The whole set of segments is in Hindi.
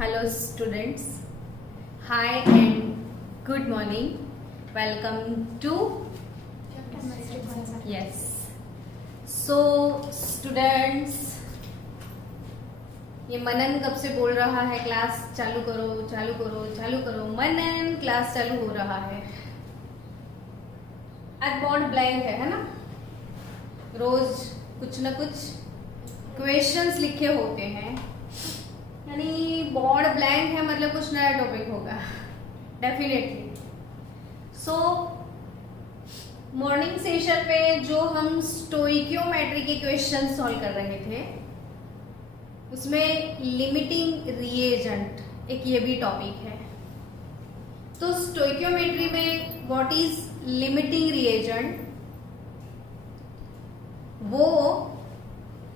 Hello students, hi and good morning. Welcome to yes. So students, ये मनन कब से बोल रहा है क्लास चालू करो चालू करो चालू करो, मनन क्लास चालू हो रहा है। आज बोर्ड ब्लैंक है ना, रोज कुछ न कुछ क्वेश्चंस लिखे होते हैं, यानी बोर्ड ब्लैंक है मतलब कुछ नया टॉपिक होगा डेफिनेटली। सो मॉर्निंग सेशन पे जो हम स्टोइकियोमेट्री के क्वेश्चन सॉल्व कर रहे थे उसमें लिमिटिंग रिएजेंट एक ये भी टॉपिक है। तो स्टोइकियोमेट्री में व्हाट इज लिमिटिंग रिएजेंट वो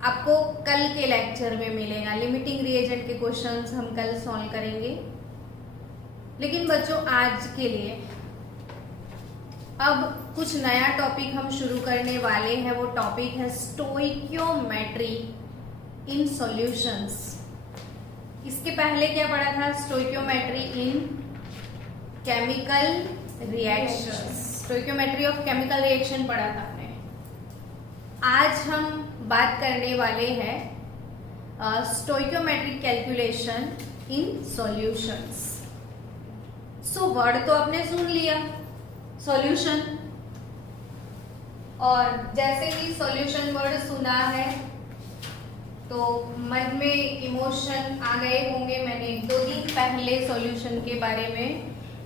आपको कल के लेक्चर में मिलेगा। लिमिटिंग रिएजेंट के क्वेश्चंस हम कल सॉल्व करेंगे, लेकिन बच्चों आज के लिए अब कुछ नया टॉपिक हम शुरू करने वाले हैं। वो टॉपिक है स्टोइकियोमेट्री इन सॉल्यूशंस। इसके पहले क्या पढ़ा था? Stoichiometry in chemical reactions, stoichiometry of chemical reaction पढ़ा था आपने। आज हम बात करने वाले हैं stoichiometric calculation in solutions. So word तो आपने सुन लिया सॉल्यूशन, और जैसे ही सॉल्यूशन वर्ड सुना है तो मन में इमोशन आ गए होंगे। मैंने 2 दिन पहले सॉल्यूशन के बारे में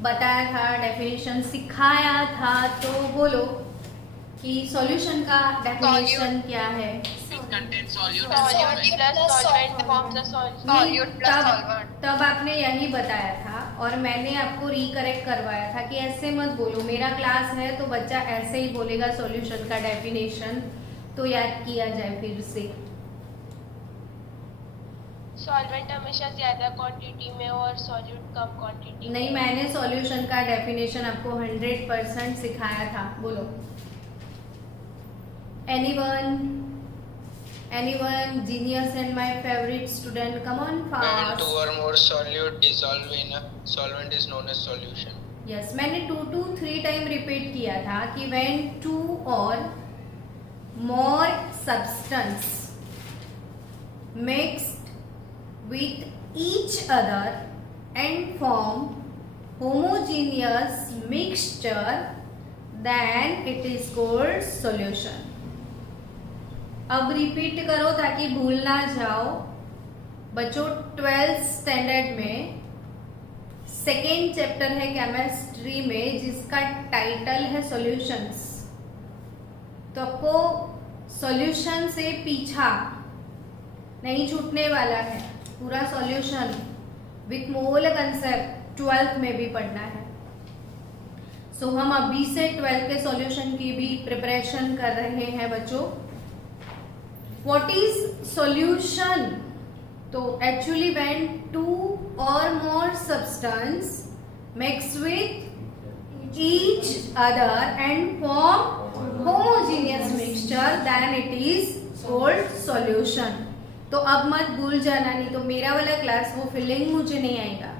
बताया था, डेफिनेशन सिखाया था, तो बोलो कि सॉल्यूशन का डेफिनेशन क्या है? तब आपने यही बताया था और मैंने आपको रिकरेक्ट करवाया था कि ऐसे मत बोलो, मेरा क्लास है तो बच्चा ऐसे ही बोलेगा सॉल्यूशन का डेफिनेशन, तो याद किया जाए फिर से। सॉल्वेंट हमेशा ज्यादा क्वांटिटी में और सॉल्यूट कम क्वांटिटी में। नहीं, मैंने सॉल्यूशन का डेफिनेशन आपको 100% सिखाया था। बोलो anyone genius and my favorite student, come on fast. When 2 or more solute dissolve in a solvent is known as solution. Yes, मैंने 2 to 3 टाइम रिपीट किया था कि when 2 or more substance mixed with each other and form homogeneous mixture, then it is called solution. अब रिपीट करो ताकि भूल ना जाओ। बच्चों 12th स्टैंडर्ड में सेकेंड चैप्टर है केमिस्ट्री में जिसका टाइटल है सॉल्यूशंस। तो आपको सॉल्यूशन से पीछा नहीं छूटने वाला है, पूरा solution with mole concept 12th में भी पढ़ना है। सो हम अभी से 12th के सॉल्यूशन की भी प्रिपरेशन कर रहे हैं बच्चों। What is solution? तो actually when 2 or more substance mix with each other and form homogeneous mixture, then it is called solution. तो अब मत भूल जाना, नहीं तो मेरा वाला क्लास वो फीलिंग मुझे नहीं आएगा।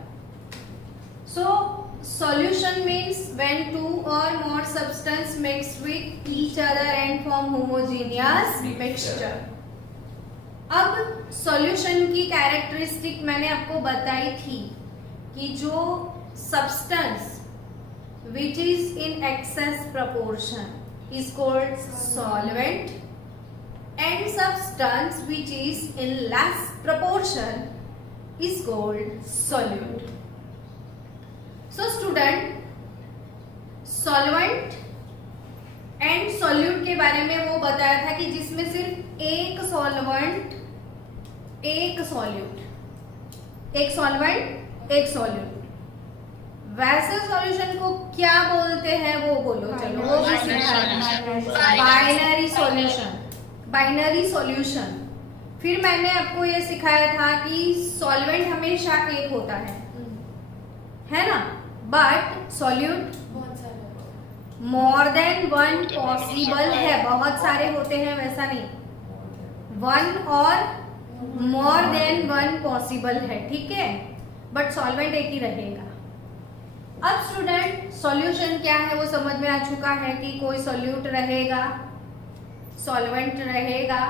So solution means when 2 or more substance mix with each other and form homogeneous mixture. अब सॉल्यूशन की कैरेक्टरिस्टिक मैंने आपको बताई थी कि जो substance which is in excess proportion is called solvent and substance which is in less proportion is called solute. So student, solvent and solute के बारे में वो बताया था कि जिसमें सिर्फ एक सॉल्वेंट एक सॉल्यूट, एक सॉल्वेंट एक सॉल्यूट। वैसे सॉल्यूशन को क्या बोलते हैं वो बोलो, चलो वो भी सिखाया। Binary solution, binary solution. फिर मैंने आपको ये सिखाया था कि सॉल्वेंट हमेशा एक होता है ना, but solute more than 1 possible है, बहुत सारे होते हैं, वैसा नहीं, 1 और मोर देन 1 पॉसिबल है, ठीक है। बट सॉल्वेंट एक ही रहेगा। अब स्टूडेंट सॉल्यूशन क्या है वो समझ में आ चुका है कि कोई सॉल्यूट रहेगा, सॉल्वेंट रहेगा,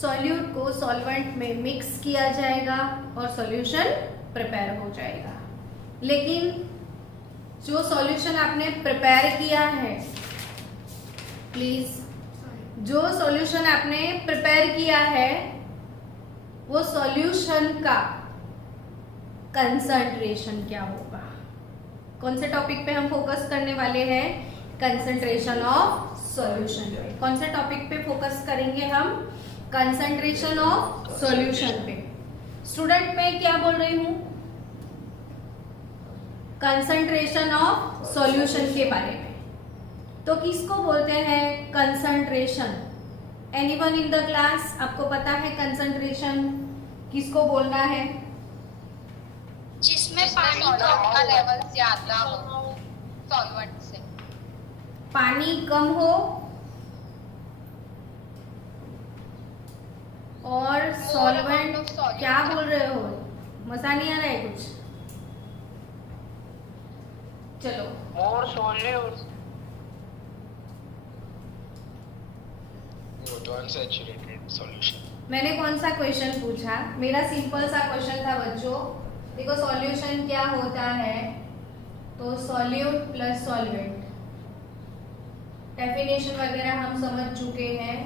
सॉल्यूट को सॉल्वेंट में मिक्स किया जाएगा और सॉल्यूशन प्रिपेयर हो जाएगा। लेकिन जो सॉल्यूशन आपने प्रिपेयर किया है, प्लीज, जो सॉल्यूशन आपने प्रिपेयर किया है वो सॉल्यूशन का कंसंट्रेशन क्या होगा? कौन से टॉपिक पे हम फोकस करने वाले हैं? कंसंट्रेशन ऑफ सॉल्यूशन पे। कौन से टॉपिक पे फोकस करेंगे हम? कंसंट्रेशन ऑफ सॉल्यूशन पे। स्टूडेंट मैं क्या बोल रही हूं? कंसंट्रेशन ऑफ सॉल्यूशन के बारे में। तो किसको बोलते हैं concentration? Anyone in the class आपको पता है कंसंट्रेशन किसको बोलना है? जिसमें पानी का लेवल ज्यादा हो सॉल्वेंट से। पानी कम हो और सॉल्वेंट, क्या बोल रहे हो? मजा नहीं आ रहा है कुछ? चलो, More solute. वो तो unsaturated solution. मैंने कौन सा क्वेश्चन पूछा? मेरा सिंपल सा क्वेश्चन था बच्चों। देखो सॉल्यूशन क्या होता है, तो सॉल्यूट प्लस सॉल्वेंट, डेफिनेशन वगैरह हम समझ चुके हैं।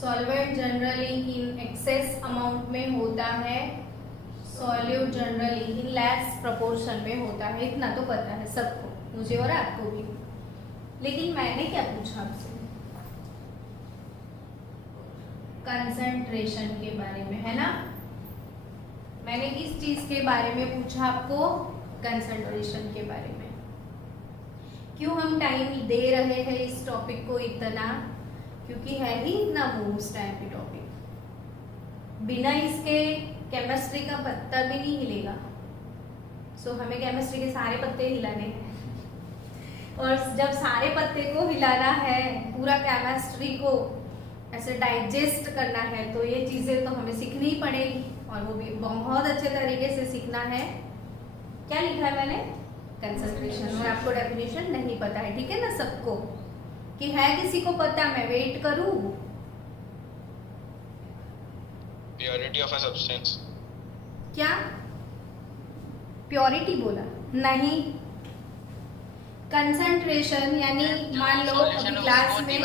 Solvent generally in excess amount में होता है, solute generally in less proportion में होता है। इतना तो पता है सबको, मुझे और आपको भी। लेकिन मैंने क्या पूछा आपसे? कंसंट्रेशन के बारे में, है ना? मैंने किस चीज के बारे में पूछा आपको? कंसंट्रेशन के बारे में। क्यों हम टाइम दे रहे हैं इस टॉपिक को इतना? क्योंकि है ही इतना मोस्ट टाइम टॉपिक। बिना इसके केमिस्ट्री का पत्ता भी नहीं हिलेगा। सो हमें केमिस्ट्री के सारे पत्ते हिलाने हैं, और जब सारे पत्ते को हिलाना है, पूरा केमिस्ट्री को ऐसे डाइजेस्ट करना है, तो ये चीजें तो हमें सीखनी ही पड़ेगी, और वो भी बहुत अच्छे तरीके से सीखना है। क्या लिखा है मैंने? कंसंट्रेशन। और आपको डेफिनेशन नहीं पता है, ठीक है ना सबको? कि है किसी को पता? मैं वेट करूं। Purity of a substance. क्या प्योरिटी बोला? नहीं, कंसंट्रेशन यानी मान लो अभी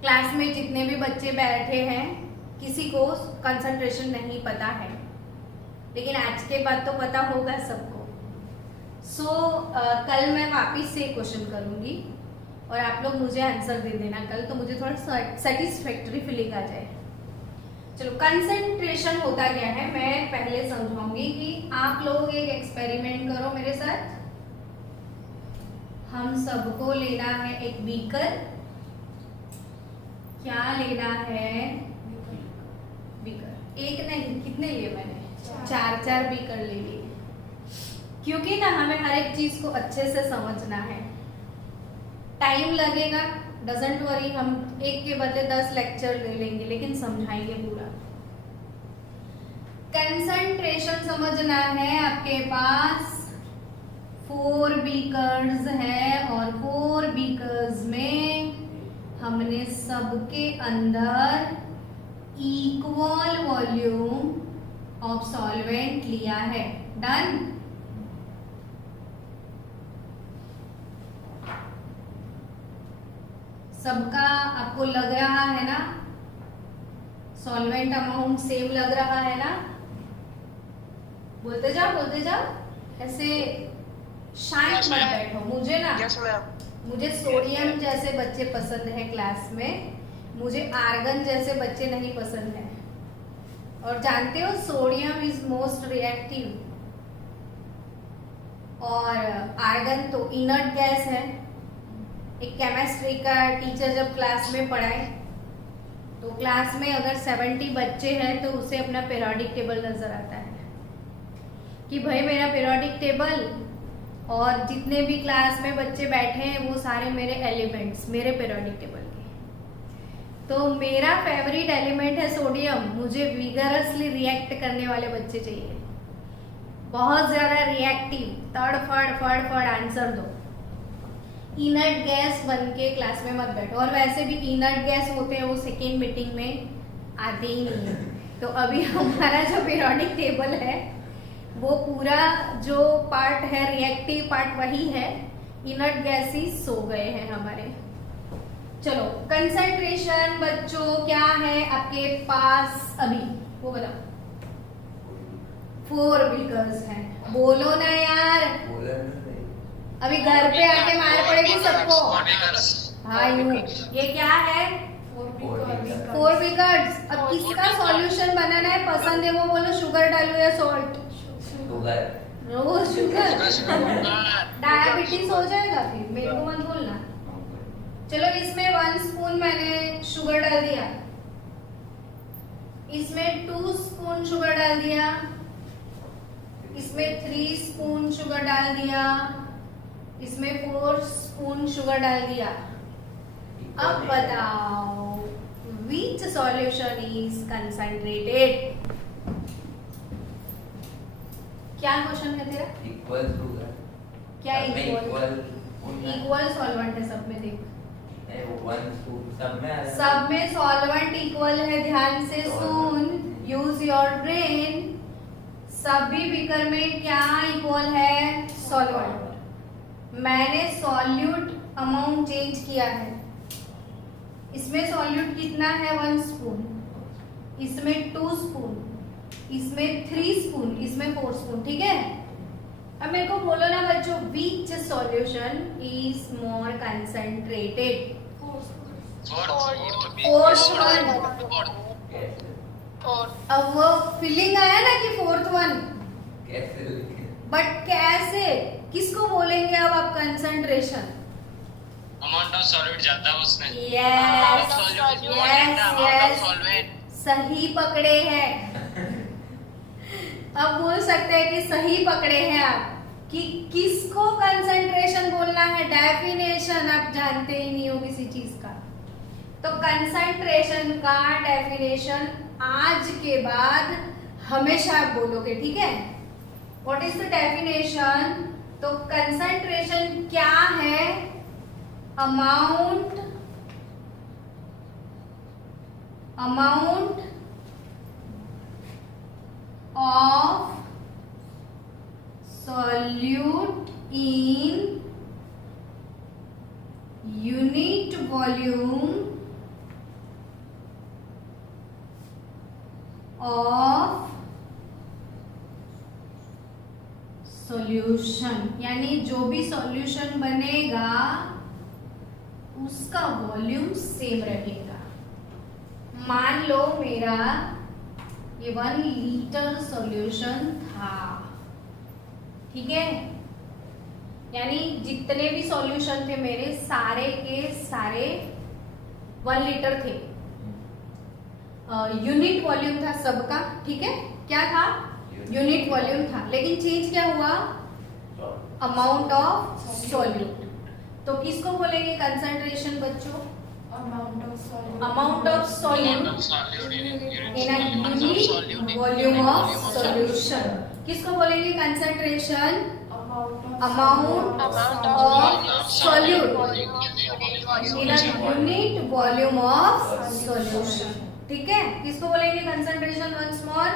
क्लास में जितने भी बच्चे बैठे हैं, किसी को कंसंट्रेशन नहीं पता है, लेकिन आज के बाद तो पता होगा सबको। कल मैं वापिस से क्वेश्चन करूंगी और आप लोग मुझे आंसर दे देना कल, तो मुझे थोड़ा सेटिस्फैक्टरी फीलिंग आ जाए। चलो, कंसंट्रेशन होता क्या है मैं पहले समझाऊंगी कि आप लोग एक एक्सपेरिमेंट करो मेरे साथ। हम सबको लेना है एक बीकर। क्या लेना है? बीकर। एक नहीं, कितने लिए मैंने? चार बीकर ले लिए, क्योंकि ना हमें हर एक चीज को अच्छे से समझना है। टाइम लगेगा, डजंट वरी, हम एक के बदले 10 लेक्चर ले लेंगे, लेकिन समझाएंगे पूरा। कंसंट्रेशन समझना है। आपके पास 4 बीकर्स है और 4 बीकर्स में हमने सबके अंदर इक्वल वॉल्यूम ऑफ सॉल्वेंट लिया है। डन? सबका आपको लग रहा है ना? सॉल्वेंट अमाउंट सेम लग रहा है ना? बोलते जाओ, ऐसे शांत मत बैठो। मुझे ना मुझे सोडियम जैसे बच्चे पसंद है क्लास में, मुझे आर्गन जैसे बच्चे नहीं पसंद है। और जानते हो सोडियम इज मोस्ट रिएक्टिव, और आर्गन तो इनर्ट गैस है। एक केमिस्ट्री का टीचर जब क्लास में पढ़ाए, तो क्लास में अगर 70 बच्चे हैं तो उसे अपना पीरियोडिक टेबल नजर आता है कि भाई मेरा पीरियोडिक टेबल, और जितने भी क्लास में बच्चे बैठे हैं वो सारे मेरे एलिमेंट्स मेरे पीरियोडिक टेबल के। तो मेरा फेवरेट एलिमेंट है सोडियम। मुझे विगरसली रिएक्ट करने वाले बच्चे चाहिए। बहुत ज्यादा रिएक्टिव, तड़फड़ फड़फड़ आंसर दो। इनर्ट गैस बन के क्लास में मत बैठो, और वैसे भी इनर्ट गैस होते हैं वो सेकेंड मीटिंग में आते ही नहीं है। तो अभी हमारा जो पीरियोडिक टेबल है वो पूरा जो पार्ट है रिएक्टिव पार्ट वही है, इनर्ट गैसेस सो गए हैं हमारे। चलो कंसंट्रेशन बच्चों क्या है आपके पास अभी, वो बताओ। 4 बिकर्स है, बोलो ना यार, अभी घर पे आके मार पड़ेगी सबको। हाँ यूं, ये क्या है 4 बिकर्स। अब किसका सॉल्यूशन बनाना है, पसंद है वो बोलो, शुगर डालो या सॉल्ट? रोज शुगर, डायबिटीज हो जाएगा फिर, मेरे को मत बोलना। चलो इसमें 1 स्पून मैंने शुगर डाल दिया, इसमें 2 स्पून शुगर डाल दिया, इसमें 3 स्पून शुगर डाल दिया, इसमें 4 स्पून शुगर डाल दिया। अब बताओ which solution is concentrated? क्या क्वेश्चन है तेरा? इक्वल शुगर क्या इक्वल? इक्वल सॉल्वेंट है सब में, देख सब में सॉल्वेंट इक्वल है, ध्यान से सुन, यूज योर ब्रेन। सभी बीकर में क्या इक्वल है? सॉल्वेंट। मैंने सॉल्यूट अमाउंट चेंज किया है, इसमें सॉल्यूट कितना है 1 स्पून, इसमें 2 स्पून, इसमें 3 स्पून, इसमें 4 स्पून, ठीक है। अब मेरे को बोलो ना बच्चों, which solution is more concentrated? Fourth one. अब वो फीलिंग आया ना कि 4th वन, बट कैसे, किसको बोलेंगे अब आप कंसंट्रेशन? अमाउंट ऑफ सॉल्यूट जाता है उसमें। यस, सही पकड़े हैं। अब बोल सकते हैं कि सही पकड़े हैं आप, कि किसको कंसंट्रेशन बोलना है, डेफिनेशन आप जानते ही नहीं हो किसी चीज का। तो कंसंट्रेशन का डेफिनेशन आज के बाद हमेशा आप बोलोगे, ठीक है। What is the definition? तो कंसंट्रेशन क्या है? Amount of solute in unit volume of solution, यानी जो भी सॉल्यूशन बनेगा उसका वॉल्यूम सेम रहेगा। मान लो मेरा ये 1 लीटर सॉल्यूशन था, ठीक है, यानी जितने भी सॉल्यूशन थे मेरे सारे के सारे 1 लीटर थे। यूनिट वॉल्यूम था सबका, ठीक है, क्या था? यूनिट वॉल्यूम था, लेकिन चेंज क्या हुआ? Amount of solute. तो किसको बोलेंगे कंसंट्रेशन बच्चों? Amount of solute in a unit volume of solution. किसको बोलेंगे concentration? Amount of solute in a unit volume of solution, ठीक है। किसको बोलेंगे concentration? Once more,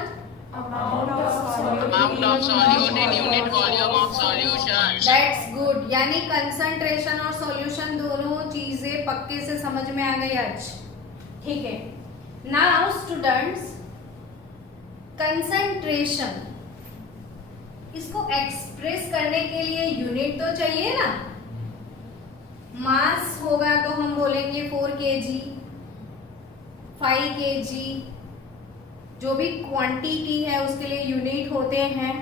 amount of solute in unit volume of solution. That's good. यानी कंसंट्रेशन और सॉल्यूशन दोनों चीजें पक्के से समझ में आ गई आज, ठीक है। नाउ स्टूडेंट्स, कंसंट्रेशन इसको एक्सप्रेस करने के लिए यूनिट तो चाहिए ना। मास होगा तो हम बोलेंगे 4 kg, 5 kg, जो भी क्वांटिटी है उसके लिए यूनिट होते हैं।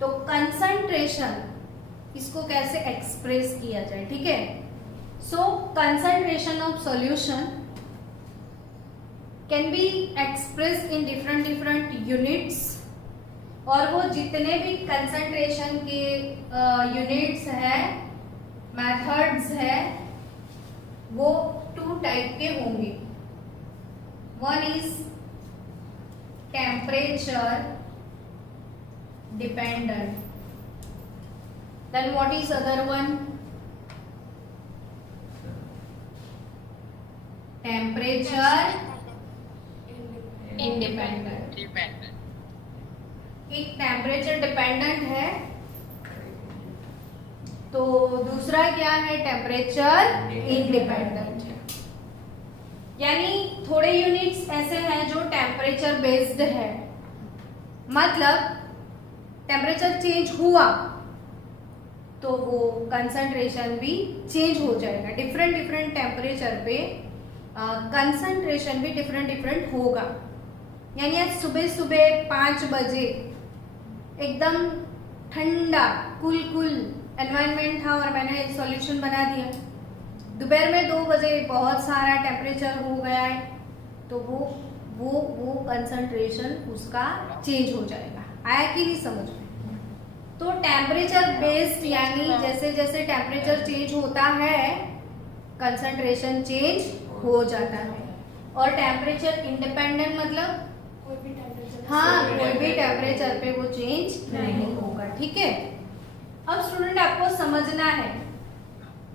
तो कंसंट्रेशन इसको कैसे एक्सप्रेस किया जाए, ठीक है। So concentration of solution can be express in different units, और वो जितने भी कंसंट्रेशन के यूनिट्स है, मेथड्स है, वो 2 टाइप के होंगे। One is temperature, dependent. Then what is other one? Temperature independent. एक टेम्परेचर डिपेंडेंट है, तो दूसरा क्या है? टेम्परेचर इंडिपेंडेंट है। यानी थोड़े यूनिट्स ऐसे हैं जो टेम्परेचर बेस्ड है, मतलब टेम्परेचर चेंज हुआ तो वो कंसंट्रेशन भी चेंज हो जाएगा। डिफरेंट डिफरेंट टेम्परेचर पे कंसंट्रेशन भी डिफरेंट डिफरेंट होगा। यानी आज सुबह सुबह 5 बजे एकदम ठंडा कुल कुल एनवायरनमेंट था और मैंने सॉल्यूशन बना दिया। दोपहर में 2 बजे बहुत सारा टेम्परेचर हो गया है, तो वो कंसंट्रेशन उसका चेंज हो जाएगा। आया कि नहीं समझ में? तो टेम्परेचर बेस्ड यानी जैसे जैसे टेम्परेचर चेंज होता है कंसंट्रेशन चेंज हो जाता है। और टेम्परेचर इंडिपेंडेंट मतलब हाँ, कोई भी टेम्परेचर पे वो चेंज नहीं होगा। ठीक है, अब स्टूडेंट आपको समझना है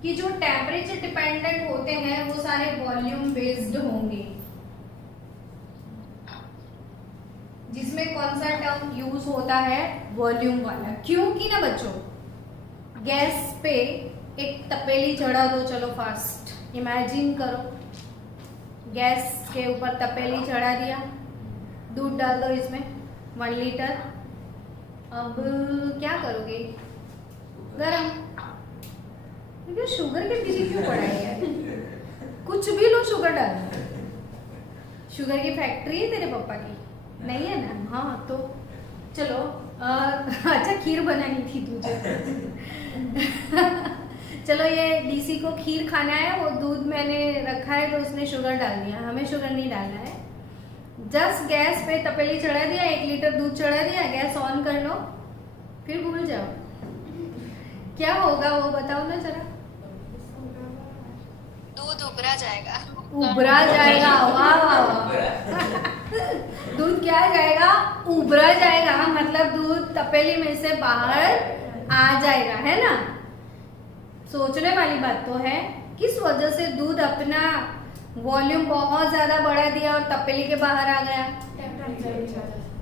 कि जो टेम्परेचर डिपेंडेंट होते हैं वो सारे वॉल्यूम बेस्ड होंगे। जिसमें कौन सा टर्म यूज होता है? वॉल्यूम वाला। क्योंकि ना बच्चों, गैस पे एक तपेली चढ़ा दो, चलो फास्ट इमेजिन करो, गैस के ऊपर तपेली चढ़ा दिया, दूध डाल दो इसमें 1 लीटर। अब क्या करोगे? गरम। तो शुगर के पीछे क्यों पड़ा है यार? कुछ भी लो, शुगर डाल दो। शुगर की फैक्ट्री है तेरे पापा की? नहीं है ना? हाँ, तो चलो अच्छा खीर बनानी थी तुझे। चलो ये डीसी को खीर खाना है, वो दूध मैंने रखा है तो उसने शुगर डाल दिया। हमें शुगर नहीं डालना है। जस्ट गैस पे तपेली चढ़ा दिया, 1 लीटर दूध चढ़ा दिया, गैस ऑन कर लो, फिर भूल जाओ। क्या होगा वो बताओ ना जरा। दूध उबरा जाएगा। उबरा जाएगा। वाह वाह वाह। दूध क्या जाएगा? उबरा जाएगा। मतलब दूध तपेली में से बाहर आ जाएगा, है ना? सोचने वाली बात तो है, किस वजह से दूध अपना वॉल्यूम बहुत ज्यादा बढ़ा दिया और तपेली के बाहर आ गया?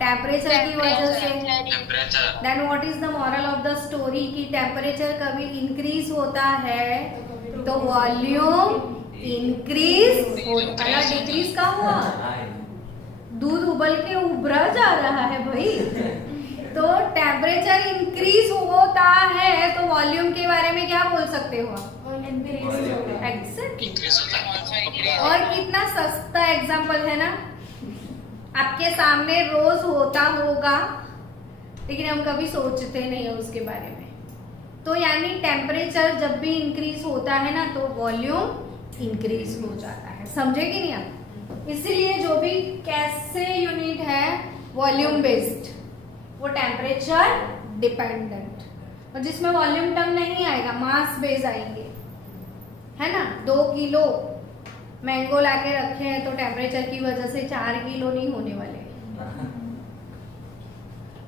टेम्परेचर की वजह से। Then what is the moral of the story? कि टेम्परेचर कभी इंक्रीज होता है तो वॉल्यूम इंक्रीज होता है। डिक्रीज का हुआ, दूध उबल के उभरा जा रहा है भाई। तो टेम्परेचर इंक्रीज होता है तो वॉल्यूम के बारे में क्या बोल सकते हो? एग्जैक्टली। और कितना सस्ता एग्जाम्पल है ना, आपके सामने रोज होता होगा लेकिन हम कभी सोचते नहीं है उसके बारे में। तो यानी टेम्परेचर जब भी इंक्रीज होता है ना तो वॉल्यूम इंक्रीज हो जाता है। समझे कि नहीं आप? इसीलिए जो भी कैसे यूनिट है वॉल्यूम बेस्ड, वो टेम्परेचर डिपेंडेंट। और जिसमें वॉल्यूम टर्म नहीं आएगा, मास बेस आएंगे, है ना? 2 किलो मैंगो लाके रखे हैं तो टेम्परेचर की वजह से 4 किलो नहीं होने वाले,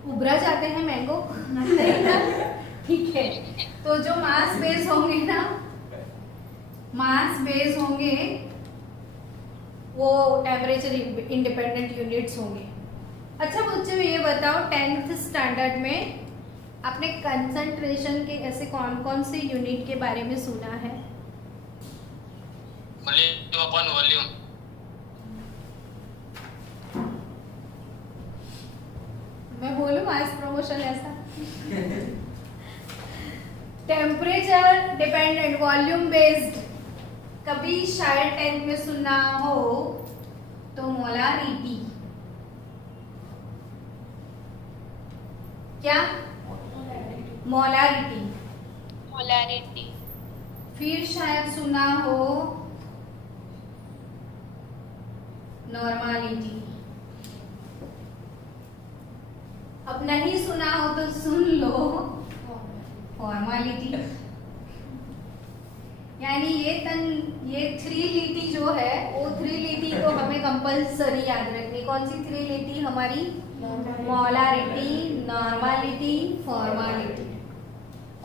उभरा जाते हैं मैंगो। ठीक है, तो जो मास बेस होंगे ना, मास बेस होंगे वो टेम्परेचर इंडिपेंडेंट यूनिट्स होंगे। अच्छा बच्चों ये बताओ, 10th स्टैंडर्ड में आपने कंसंट्रेशन के ऐसे कौन कौन से यूनिट के बारे में सुना है? Volume upon volume. मैं बोलूं आज प्रमोशन ऐसा? टेम्परेचर डिपेंडेंट वॉल्यूम बेस्ड कभी शायद 10th में सुना हो तो मोलारिटी। क्या? मोलारिटी। मोलैरिटी। फिर शायद सुना हो नॉर्मालिटी। अब नहीं सुना हो तो सुन लो, फॉर्मालिटी। यानी ये 3 लिटी जो है वो 3 लिटी तो हमें कंपल्सरी याद रखनी कौन सी 3 लिटी हमारी? Molarity, normality, formality.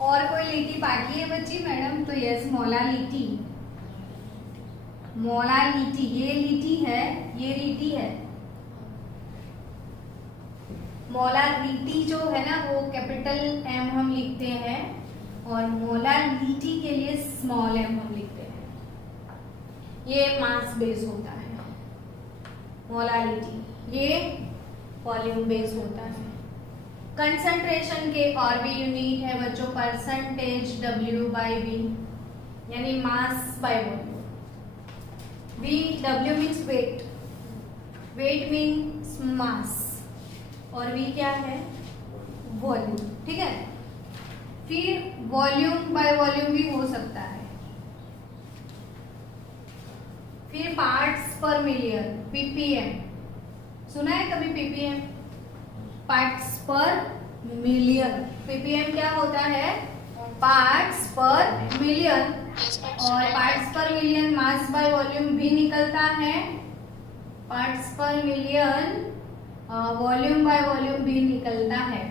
और कोई लिटी बाकी है बच्ची मैडम? तो यस, मोलालिटी। मोलालिटी, ये लिटी है, ये लिटी है। मोलारिटी जो है ना वो कैपिटल एम हम लिखते हैं और मोलालिटी के लिए स्मॉल एम हम लिखते हैं। ये मास बेस होता है मोलालिटी, ये वॉल्यूम बेस होता है। कंसंट्रेशन के और भी यूनिट है बच्चों, परसेंटेज W/V यानी mass by volume. W means weight, weight means mass और V क्या है? वॉल्यूम। ठीक है, फिर वॉल्यूम बाय वॉल्यूम भी हो सकता है। फिर पार्ट्स पर मिलियन, ppm, सुना है कभी ppm? पार्ट्स पर मिलियन। ppm क्या होता है? पार्ट्स पर मिलियन। और पार्ट्स पर मिलियन मास बाय वॉल्यूम भी निकलता है, पार्ट्स पर मिलियन वॉल्यूम बाय वॉल्यूम भी निकलता है।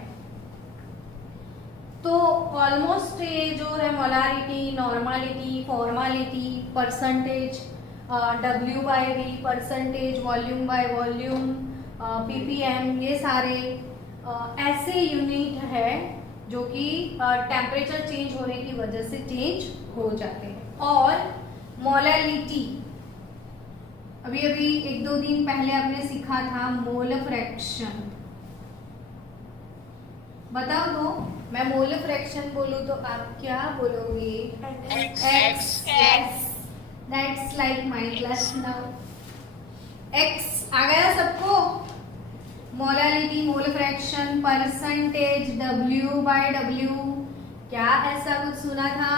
तो ऑलमोस्ट ये जो है molarity, normality, formality, percentage, W/V, percentage, volume by volume, ppm, ये सारे ऐसे यूनिट है जो कि टेम्परेचर चेंज होने की वजह से चेंज हो जाते हैं। और मोलालिटी अभी अभी 1-2 दिन पहले आपने सीखा था मोल फ्रैक्शन। बताओ तो, मैं मोल फ्रैक्शन बोलूं तो आप क्या बोलोगे? X। That's like my class now। X आ गया सबको? Molality, mole fraction, percentage, W/W, क्या ऐसा कुछ सुना था?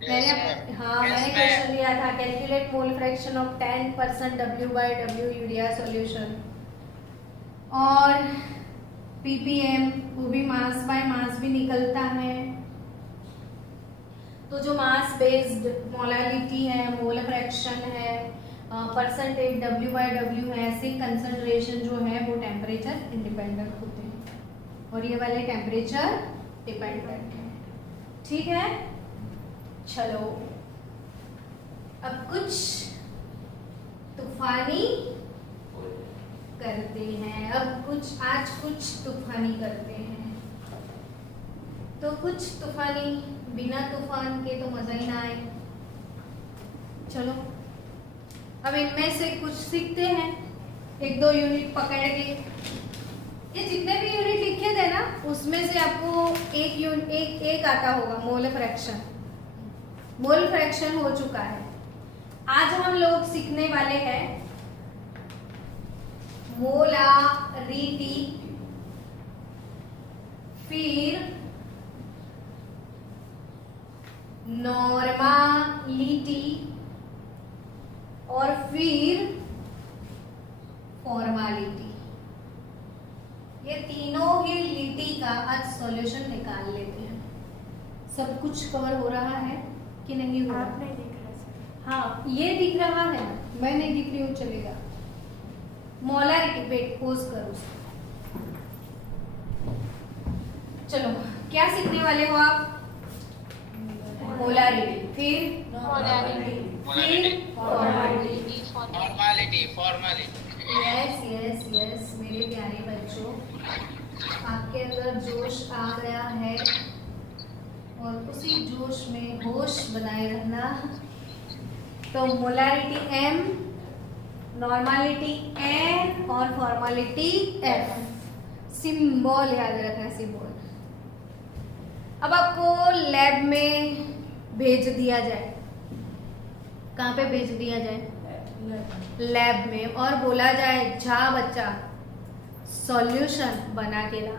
मैंने क्वेश्चन दिया था, calculate mole fraction of 10% W/W urea solution. और ppm, वो भी मास बाय मास भी निकलता है। तो जो मास बेस्ड मोलालिटी है, मोल फ्रैक्शन है, परसेंटेज, W/W है, ऐसे कंसंट्रेशन जो है वो टेम्परेचर इंडिपेंडेंट होते हैं और ये वाले टेम्परेचर डिपेंडेंट है। ठीक है, चलो अब कुछ तूफानी करते हैं। आज कुछ तूफानी करते हैं। तो कुछ तूफानी, बिना तूफान के तो मजा ही ना आए। चलो अब इनमें से कुछ सीखते हैं, 1-2 यूनिट पकड़ के। ये जितने भी यूनिट लिखे थे ना उसमें से आपको एक आता होगा मोल फ्रैक्शन। मोल फ्रैक्शन हो चुका है। आज हम लोग सीखने वाले हैं मोलारिटी, फिर नॉर्मालिटी और फिर फॉर्मालिटी। ये तीनों ही लिटी का आज सॉल्यूशन निकाल लेते हैं। सब कुछ कवर हो रहा है कि नहीं हो रहा? आप नहीं दिख रहा सर। हाँ, ये दिख रहा है, मैं नहीं दिख रही हूँ, चलेगा। मोलारिटी, वेट, पोज करो। चलो क्या सीखने वाले हो आप? मोलारिटी, फिर फॉर्मालिटी। यस मेरे प्यारे बच्चों, आपके अंदर जोश आ गया है और उसी जोश में होश बनाए रखना। तो मोलारिटी M, नॉर्मालिटी N और फॉर्मालिटी F। सिंबल याद रखना, सिंबल। अब आपको लैब में भेज दिया जाए, कहाँ पे भेज दिया जाए? लैब में, और बोला जाए जा बच्चा सॉल्यूशन बना के ला,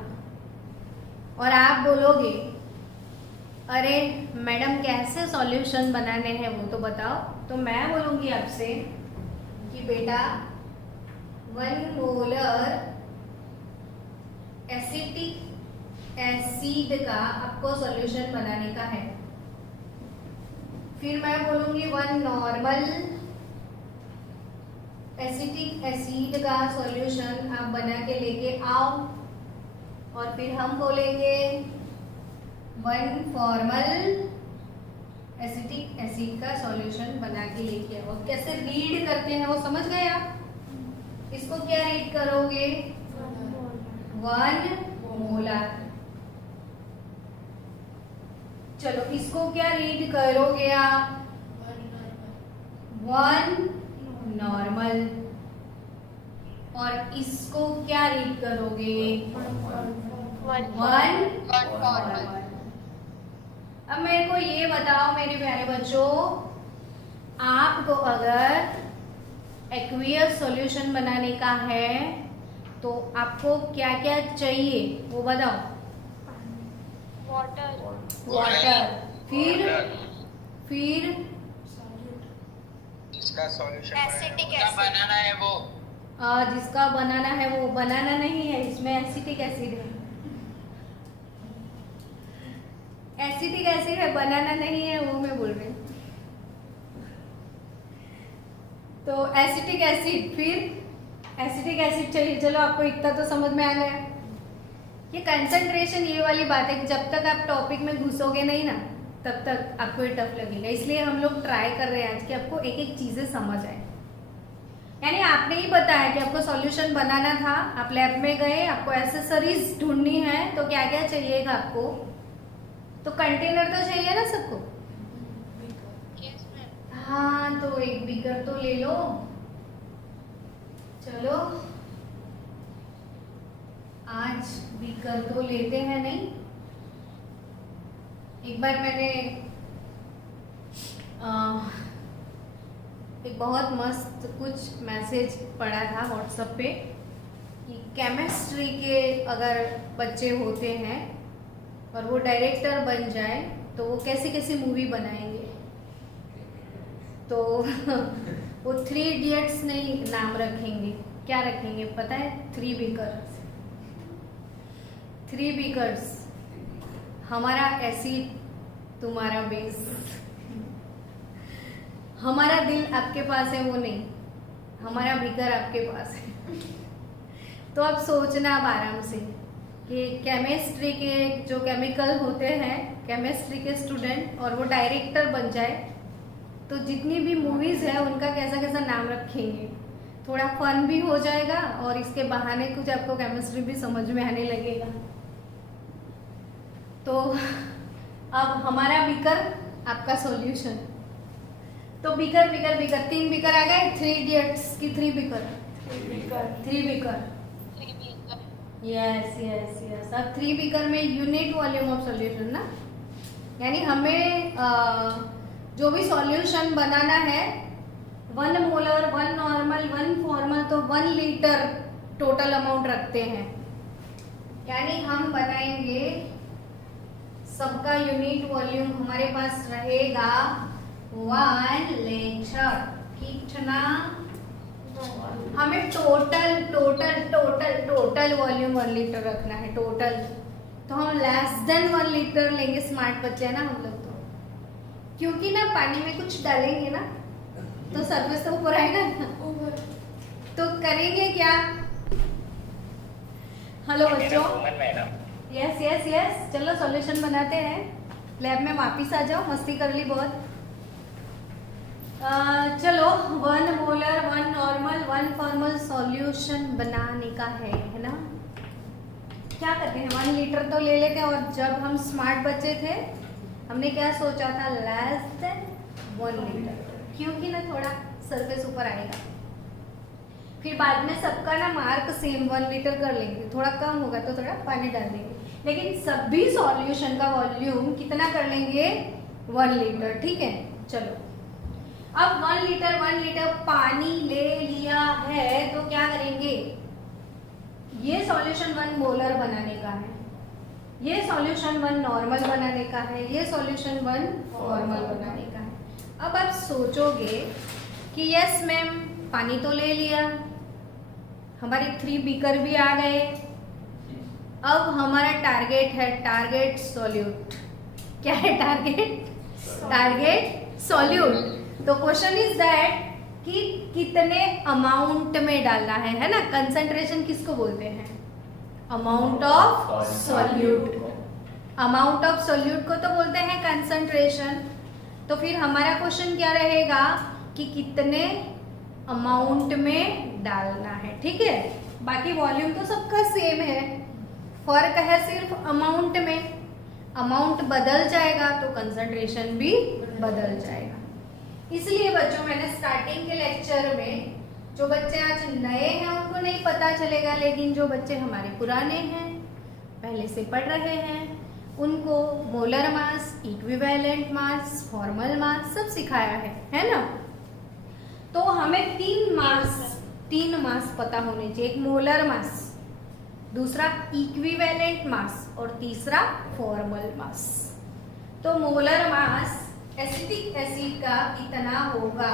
और आप बोलोगे अरे मैडम कैसे सॉल्यूशन बनाने हैं वो तो बताओ। तो मैं बोलूंगी आपसे कि बेटा 1 मोलर एसिटिक एसिड का आपको सॉल्यूशन बनाने का है। फिर मैं बोलूंगी 1 नॉर्मल एसिटिक एसिड का सॉल्यूशन आप बना के लेके आओ और फिर हम बोलेंगे 1 फॉर्मल एसिटिक एसिड का सॉल्यूशन बना के लेके आओ। कैसे रीड करते हैं वो समझ गए आप? इसको क्या रीड करोगे? 1 मोलर। चलो इसको क्या रीड करोगे आप? 1 नॉर्मल। और इसको क्या रीड करोगे? 1 फॉर्मल। अब मेरे को ये बताओ मेरे प्यारे बच्चों, आपको अगर एक्वियस सॉल्यूशन बनाने का है तो आपको क्या क्या चाहिए वो बताओ। वाटर। फिर जिसका सॉल्यूशन एसिटिक बनाना है वो। जिसका बनाना है वो बनाना नहीं है, इसमें एसिटिक एसिड है। एसिटिक एसिड है, बनाना नहीं है, वो मैं बोल रही हूँ। तो एसिटिक एसिड, फिर एसिटिक एसिड चाहिए। चलो आपको इतना तो समझ में आ गया। ये कंसंट्रेशन ये वाली बात है कि जब तक आप टॉपिक में घुसोगे नहीं ना तब तक आपको ये टफ लगेगा। इसलिए हम लोग ट्राई कर रहे हैं आज कि आपको एक एक चीजें समझ आए। यानी आपने ही बताया कि आपको सॉल्यूशन बनाना था, आप लैब में गए, आपको एसेसरीज ढूंढनी है, तो क्या क्या चाहिएगा आपको? तो कंटेनर तो चाहिए ना सबको। हाँ, तो एक बीकर तो ले लो। चलो आज बीकर तो लेते हैं नहीं। एक बार मैंने एक बहुत मस्त कुछ मैसेज पढ़ा था व्हाट्सएप पे कि केमिस्ट्री के अगर बच्चे होते हैं और वो डायरेक्टर बन जाए तो वो कैसी कैसी मूवी बनाएंगे। तो वो 3 इडियट्स नहीं नाम रखेंगे। क्या रखेंगे पता है? 3 बीकर्स। 3 बीकर्स, हमारा एसिड तुम्हारा बेस। हमारा दिल आपके पास है वो नहीं, हमारा बीकर आपके पास है। तो अब सोचना आप आराम से कि केमिस्ट्री के जो केमिकल होते हैं, केमिस्ट्री के स्टूडेंट, और वो डायरेक्टर बन जाए तो जितनी भी मूवीज है उनका कैसा कैसा नाम रखेंगे। थोड़ा फन भी हो जाएगा और इसके बहाने कुछ आपको केमिस्ट्री भी समझ में आने लगेगा। तो अब हमारा बीकर आपका सॉल्यूशन। तो बीकर बीकर बीकर 3 बीकर आ गए। 3 इडियट्स की 3 beaker. 3 beaker. Yes yes yes. अब 3 बीकर में यूनिट वॉल्यूम ऑफ सॉल्यूशन ना, यानी हमें जो भी सॉल्यूशन बनाना है 1 मोलर, 1 नॉर्मल, 1 फॉर्मल, तो 1 लीटर टोटल अमाउंट रखते हैं। यानी हम बनाएंगे, सबका यूनिट वॉल्यूम हमारे पास रहेगा 1 लीटर। कितना? हमें total total total total volume 1 litre रखना है टोटल। तो हम लेस देन 1 लीटर लेंगे, स्मार्ट बच्चे हैं ना हम लोग। तो क्योंकि ना पानी में कुछ डालेंगे ना तो सरफेस तो ऊपर आएगा ना, तो करेंगे क्या? हेलो बच्चों, यस यस यस, चलो सॉल्यूशन बनाते हैं। लैब में वापिस आ जाओ, मस्ती कर ली बहुत। चलो 1 मोलर, 1 नॉर्मल, 1 फॉर्मल सॉल्यूशन बनाने का है ना। क्या करते हैं, 1 लीटर तो ले लेते हैं। और जब हम स्मार्ट बच्चे थे हमने क्या सोचा था? लेस देन 1 लीटर, क्योंकि ना थोड़ा सरफेस ऊपर आएगा। फिर बाद में सबका ना मार्क सेम 1 लीटर कर लेंगे, थोड़ा कम होगा तो थोड़ा पानी डाल देंगे, लेकिन सभी सॉल्यूशन का वॉल्यूम कितना कर लेंगे? 1 लीटर। ठीक है, चलो अब 1 लीटर पानी ले लिया है तो क्या करेंगे? ये सॉल्यूशन 1 मोलर बनाने का है, ये सॉल्यूशन 1 नॉर्मल बनाने का है, ये सॉल्यूशन 1 फॉर्मल बनाने का है। अब आप सोचोगे कि यस मैम पानी तो ले लिया, हमारे 3 बीकर भी आ गए, अब हमारा टारगेट है टारगेट सॉल्यूट। क्या है टारगेट? Target solute. तो क्वेश्चन इज दैट कि कितने अमाउंट में डालना है ना। कंसंट्रेशन किसको बोलते हैं? Amount of solute. Amount of solute को तो बोलते हैं कंसंट्रेशन। तो फिर हमारा क्वेश्चन क्या रहेगा कि कितने अमाउंट में डालना है, ठीक है। बाकी वॉल्यूम तो सबका सेम है, फर्क है सिर्फ अमाउंट में। अमाउंट बदल जाएगा तो कंसंट्रेशन भी बदल जाएगा। इसलिए बच्चों मैंने स्टार्टिंग के लेक्चर में, जो बच्चे आज नए हैं उनको नहीं पता चलेगा, लेकिन जो बच्चे हमारे पुराने हैं, पहले से पढ़ रहे हैं, उनको molar mass, equivalent mass, formal mass सब सिखाया है ना। तो हमें तीन मास पता होने चाहिए। एक मोलर मास, दूसरा इक्विवेलेंट मास और तीसरा फॉर्मल मास। तो मोलर मास एसिटिक एसिड का कितना होगा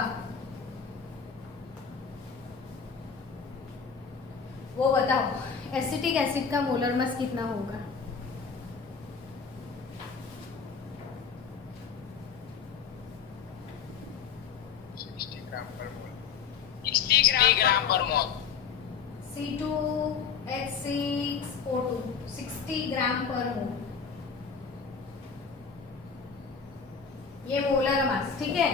वो बताओ। एसिटिक एसिड का मोलर मास कितना होगा? ग्राम पर मोल। C2H6O2 60 ग्राम पर मोल, ये मोलर मास, ठीक है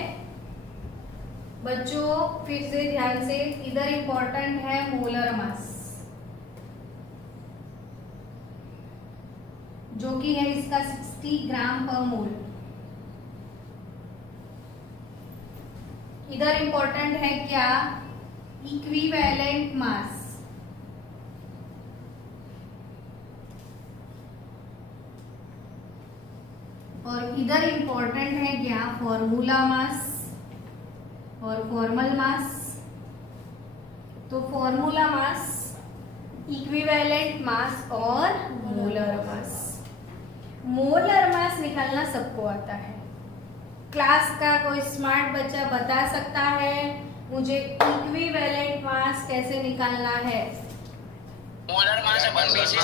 बच्चों। फिर से ध्यान से, इधर इंपॉर्टेंट है मोलर मास, जो कि है इसका 60 ग्राम पर मोल। इधर इंपॉर्टेंट है क्या? Equivalent mass. और इधर इंपॉर्टेंट है क्या? फॉर्मूला मास और फॉर्मल मास। तो फॉर्मूला मास, इक्विवेलेंट मास और मोलर मास। मोलर मास निकालना सबको आता है। क्लास का कोई स्मार्ट बच्चा बता सकता है मुझे इक्विवेलेंट मास कैसे निकालना है? Molar mass upon very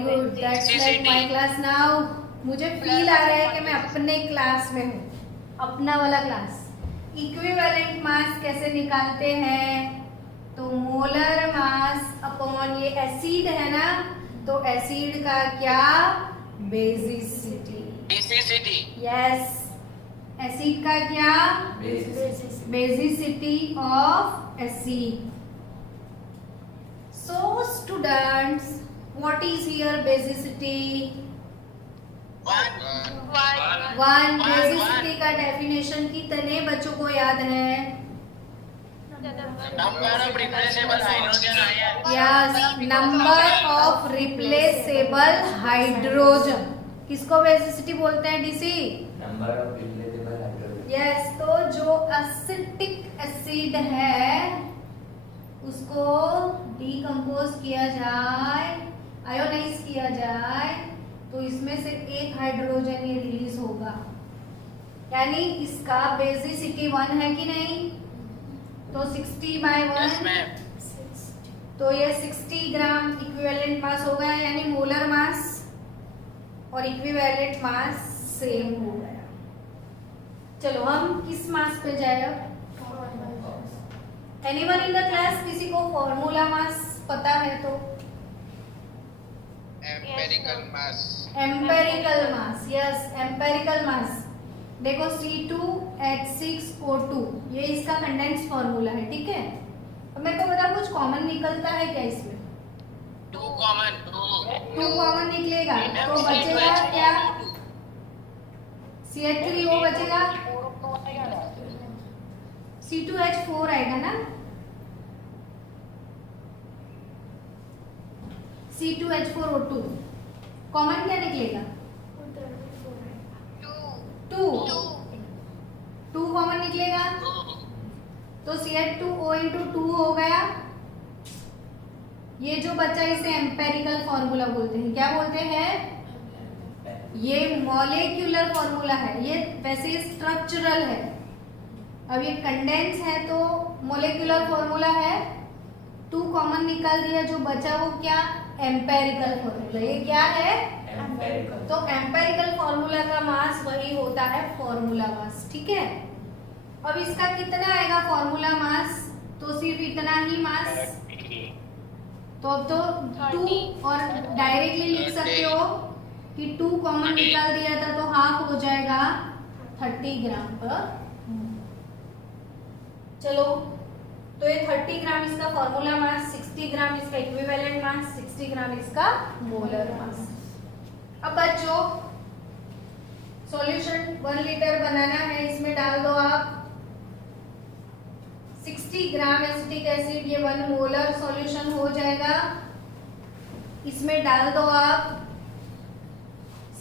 good, that's like my class now. मुझे फील आ रहा है कि मैं अपने क्लास में हूँ, अपना वाला क्लास। इक्विवेलेंट मास कैसे निकालते हैं? तो मोलर मास अपॉन ये एसिड है ना, तो एसिड का क्या? बेसिसिटी। यस, एसिड का क्या? Basicity of acid. So students, what is here basicity? One. Basicity का definition कितने बच्चों को याद है? Yes, number of replaceable hydrogen. किसको बेसिसिटी बोलते हैं DC? Number of replaceable hydrogen. Yes, तो जो एसिटिक एसिड है उसको डिकम्पोज किया जाए, आयोनाइज किया जाए, तो इसमें से एक हाइड्रोजन ये रिलीज होगा, यानी इसका बेसिसिटी 1 है कि नहीं? तो 60/1, तो ये 60 ग्राम इक्विवेलेंट मास हो गया, यानी मोलर मास और इक्विवेलेंट मास सेम हो गया। चलो हम किस मास पे जाए अब? एनीवन इन द क्लास, किसी को फॉर्मूला मास पता है तो? एम्पेरिकल मास। एम्पेरिकल मास, यस एम्पेरिकल मास। देखो C2H6O2 ये इसका कंडेंस फॉर्मूला है, ठीक है। अब मेरे को बताओ कुछ कॉमन निकलता है क्या इसमें? 2 कॉमन, 2 कॉमन निकलेगा तो बचेगा क्या? CH3O बचेगा, C2H4 आएगा ना, C2H4O2। कॉमन क्या निकलेगा? 2 कॉमन निकलेगा, तो CH2O into 2 हो गया। ये जो बचा इसे एम्पेरिकल फॉर्मूला बोलते हैं। क्या बोलते हैं? ये मॉलिक्यूलर फॉर्मूला है, ये वैसे स्ट्रक्चरल है। अब ये कंडेंस है तो मॉलिक्यूलर फॉर्मूला है। 2 कॉमन निकाल दिया, जो बचा वो क्या? Empirical formula. ये क्या है? एम्पेरिकल। तो एम्पेरिकल फॉर्मूला का मास वही होता है फॉर्मूला मास, ठीक है। अब इसका कितना आएगा फॉर्मूला मास? तो सिर्फ इतना ही मास, तो अब तो 2 और डायरेक्टली लिख सकते हो कि 2 कॉमन निकाल दिया था तो हाफ हो जाएगा 30 ग्राम पर। चलो, तो ये 30 ग्राम इसका फॉर्मूला मास, 60 ग्राम इसका इक्विवेलेंट मास, 60 ग्राम इसका मोलर मास। अब बच्चों सॉल्यूशन 1 लीटर बनाना है, इसमें डाल दो आप 60 ग्राम एसिटिक एसिड, ये 1 मोलर सॉल्यूशन हो जाएगा। इसमें डाल दो आप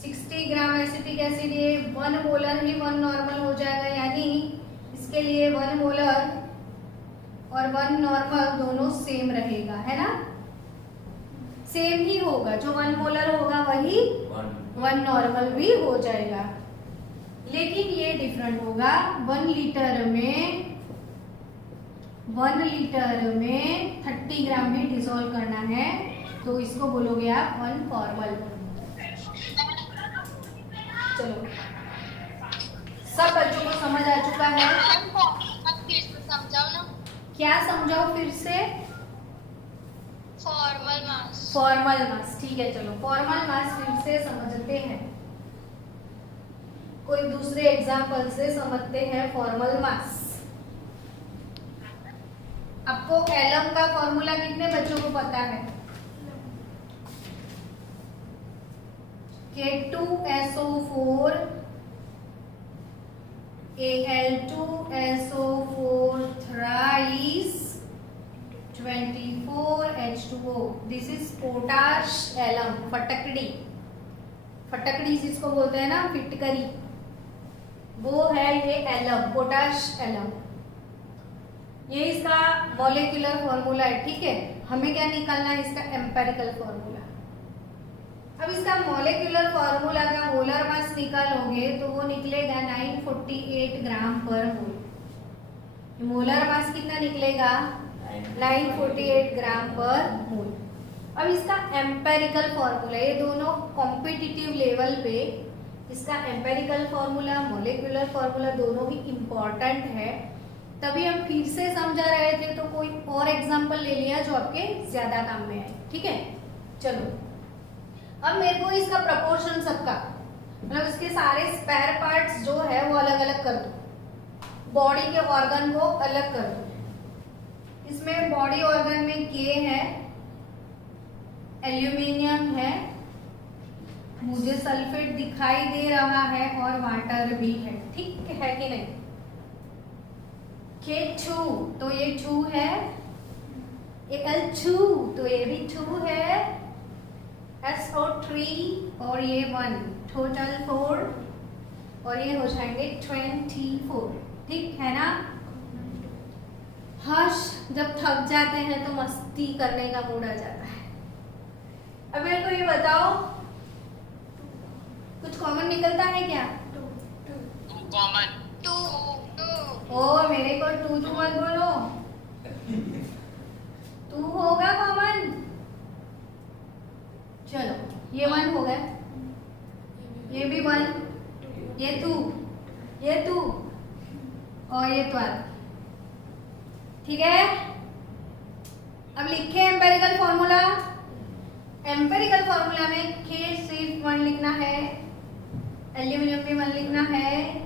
60 ग्राम एसिटिक एसिड, ये 1 मोलर ही 1 नॉर्मल हो जाएगा, यानी इसके लिए 1 मोलर और 1 नॉर्मल दोनों सेम रहेगा, है ना? सेम ही होगा, जो 1 मोलर होगा वही 1 नॉर्मल भी हो जाएगा, लेकिन ये डिफरेंट होगा। 1 लीटर में 30 ग्राम में डिसॉल्व करना है, तो इसको बोलोगे आप 1 फॉर्मल। चलो, सब बच्चों को समझ आ चुका है? फिर से समझाओ ना। क्या समझाओ फिर से? फॉर्मल मास। फॉर्मल मास, ठीक है। चलो फॉर्मल मास फिर से समझते हैं, कोई दूसरे एग्जाम्पल से समझते हैं फॉर्मल मास। आपको एलम का फॉर्मूला कितने बच्चों को पता है? K2SO4 Al2SO4 thrice 24H2O. This is potash alum, फटकड़ी। फटकड़ी जिसको बोलते हैं ना, फिटकरी, वो है ये एलम, पोटाश एलम। ये इसका मॉलिक्यूलर फॉर्मूला है, ठीक है। हमें क्या निकालना है? इसका एम्पेरिकल फॉर्मूला। अब इसका मॉलिक्यूलर फॉर्मूला का मोलर मास निकालोगे तो वो निकलेगा 948 ग्राम पर मोल। मोलर मास कितना निकलेगा? 948 ग्राम पर मोल। अब इसका एम्पेरिकल फॉर्मूला, ये दोनों कॉम्पिटिटिव लेवल पे इसका एम्पेरिकल फॉर्मूला, मॉलिक्यूलर फॉर्मूला दोनों ही इम्पोर्टेंट है। तभी हम फिर से समझा रहे थे, तो कोई और एग्जांपल ले लिया जो आपके ज्यादा काम में आए, ठीक है। चलो, अब मेरे को इसका प्रपोर्शन सबका, मतलब इसके सारे स्पेयर पार्ट्स जो है वो अलग अलग कर दो, बॉडी के ऑर्गन को अलग कर दो। इसमें बॉडी ऑर्गन में के है, एल्यूमिनियम है, मुझे सल्फेट दिखाई दे रहा है और वाटर भी है, ठीक है कि नहीं? K2 तो ये 2 है, Al2 तो ये भी 2 है, SO3 और ये 1, टोटल 4, और ये हो जाएंगे 24, ठीक है ना? हर्ष, जब थक जाते हैं तो मस्ती करने का मूड आ जाता है। अब मेरे को ये बताओ, कुछ कॉमन निकलता है क्या? 2 कॉमन। 2 ओ मेरे को 2 मत बोलो, 2 होगा कॉमन। चलो, ये 1 हो गया, ये भी 1, ये 2, ये 2 और ये 12, ठीक है। अब लिखे एम्पेरिकल फॉर्मूला। एम्पेरिकल फॉर्मूला में K सिर्फ 1 लिखना है, एल्यूमिनियम भी 1 लिखना है,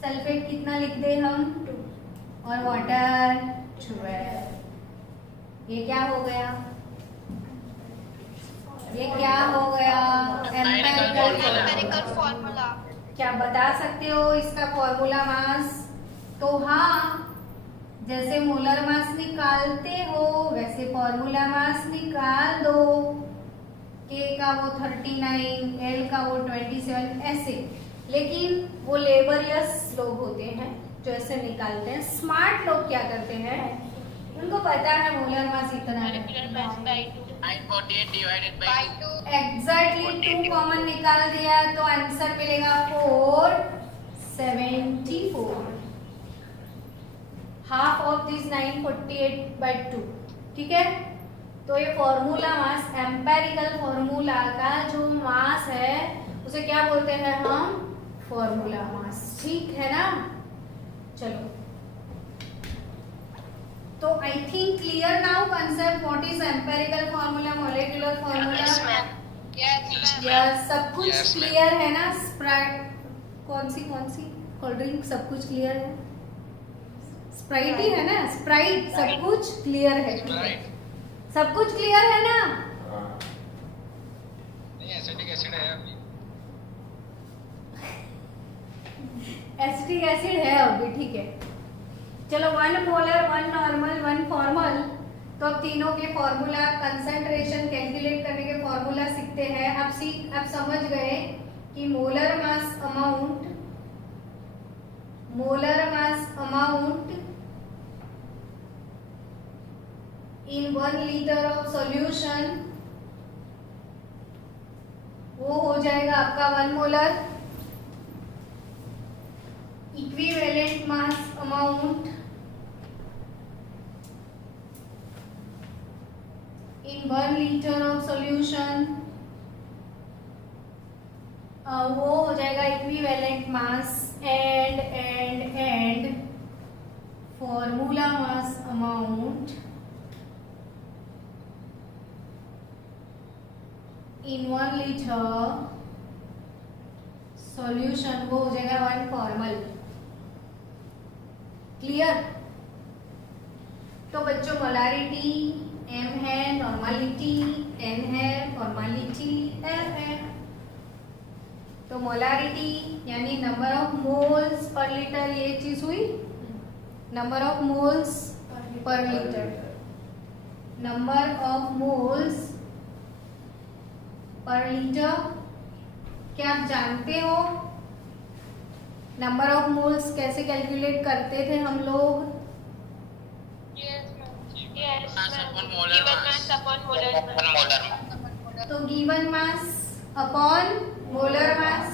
सल्फेट कितना लिख दे हम, और वाटर 12। ये क्या हो गया? ये क्या हो गया? Empirical formula. क्या बता सकते हो इसका फॉर्मूला मास? तो हाँ, जैसे मोलर मास निकालते हो वैसे फॉर्मूला मास निकाल दो। K का वो 39, L का वो 27, ऐसे। लेकिन वो लेबरियस लोग होते हैं जो ऐसे निकालते हैं। स्मार्ट लोग क्या करते हैं, उनको पता है मोलर मास इतना है, Molecular mass by 2. 948 divided by 2. Exactly 2 common निकाल दिया तो आंसर मिलेगा 474, हाफ ऑफ दिस 948/2, ठीक है। तो ये फॉर्मूला मास, एम्पेरिकल फॉर्मूला का जो मास है उसे क्या बोलते हैं हम? फॉर्मूला मास, ठीक है ना। चलो, तो I think clear now concept what is empirical formula, molecular formula. Yes, ma'am. Yes, yes, सब कुछ Yes, ma'am. क्लियर है ना? स्प्राइट कौन सी कोल्ड ड्रिंक सब कुछ क्लियर है? स्प्राइट ही है ना? स्प्राइट सब कुछ क्लियर है? Right. सब कुछ क्लियर है ना? हाँ नहीं एसिटिक एसिड है अभी. एसिटिक एसिड है अभी, ठीक है. चलो, 1 मोलर, 1 नॉर्मल, 1 फॉर्मल. तो अब तीनों के फॉर्मूला, कंसंट्रेशन कैलकुलेट करने के फॉर्मूला सीखते हैं. अब समझ गए कि molar mass amount in 1 litre of solution वो हो जाएगा आपका 1 molar. Equivalent mass amount in 1 liter of solution वो हो जाएगा equivalent mass and formula mass amount in 1 liter solution वो हो जाएगा 1 फॉर्मल. क्लियर? तो बच्चों, मोलारिटी m है, नॉर्मलिटी n है, फॉर्मालिटी f है. तो मोलारिटी यानी number of moles per litre, ये चीज हुई. Number of moles per litre, number of moles per litre. क्या आप जानते हो नंबर ऑफ मोल्स कैसे कैलकुलेट करते थे हम लोग? Yes, ma'am. Yes, Mass ma'am. upon molar Given mass. mass upon molar mass. Molar. तो given mass upon molar mass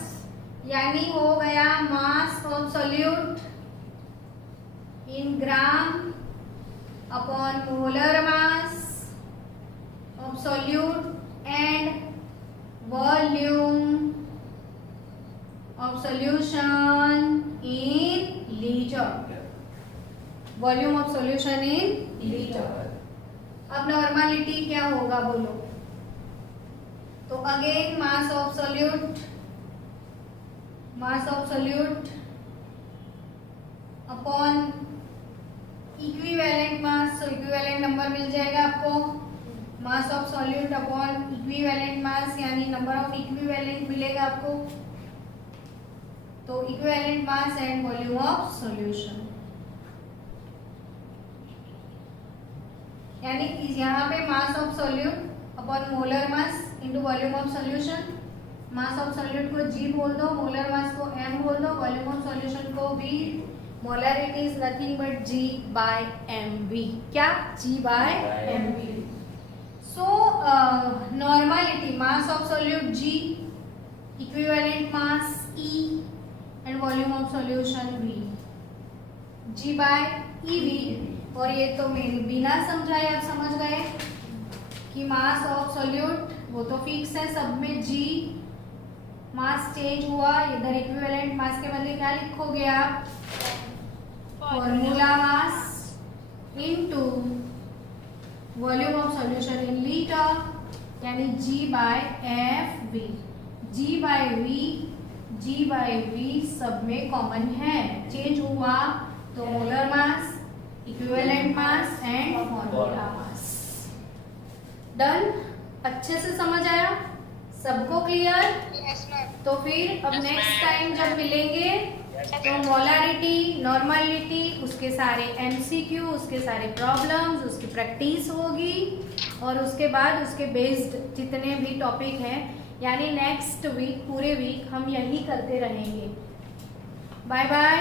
यानी हो गया mass of solute in gram upon molar mass of solute and volume of solution in litre. Volume of solution in litre. अब नॉर्मलिटी क्या होगा बोलो? तो again mass of solute upon equivalent mass. तो इक्विवेलेंट नंबर मिल जाएगा आपको. Mass of solute upon equivalent mass यानी नंबर ऑफ इक्विवेलेंट मिलेगा आपको. तो equivalent mass and volume of solution, यानी यहाँ पे मास of solute upon molar mass into volume of solution. Mass of solute को G बोल दो, मोलर मास को M बोल दो, वॉल्यूम ऑफ सॉल्यूशन को V. Molarity is nothing but G by MV. क्या? G by MV. So normality mass of solute G, equivalent mass E and volume of solution V. G by EV. और ये तो मेरे बिना समझाए आप समझ गए कि मास ऑफ सोल्यूट वो तो फिक्स है, सब में G. मास चेंज हुआ, इधर इक्विवेलेंट मास के बदले क्या लिखोगे आप? Formula mass into volume of solution in litre यानी G by FV. G by V सब में कॉमन है. चेंज हुआ तो molar mass, equivalent mass and formula mass. Done? अच्छे से समझ आया? सबको क्लियर? yes, ma'am. तो फिर अब Yes, नेक्स्ट ma'am. टाइम जब मिलेंगे तो मोलारिटी, नॉर्मलिटी, उसके सारे MCQ, उसके सारे प्रॉब्लम्स, उसकी प्रैक्टिस होगी और उसके बाद उसके बेस्ड जितने भी टॉपिक हैं यानी नेक्स्ट वीक पूरे वीक हम यही करते रहेंगे. Bye bye,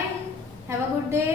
have a good day.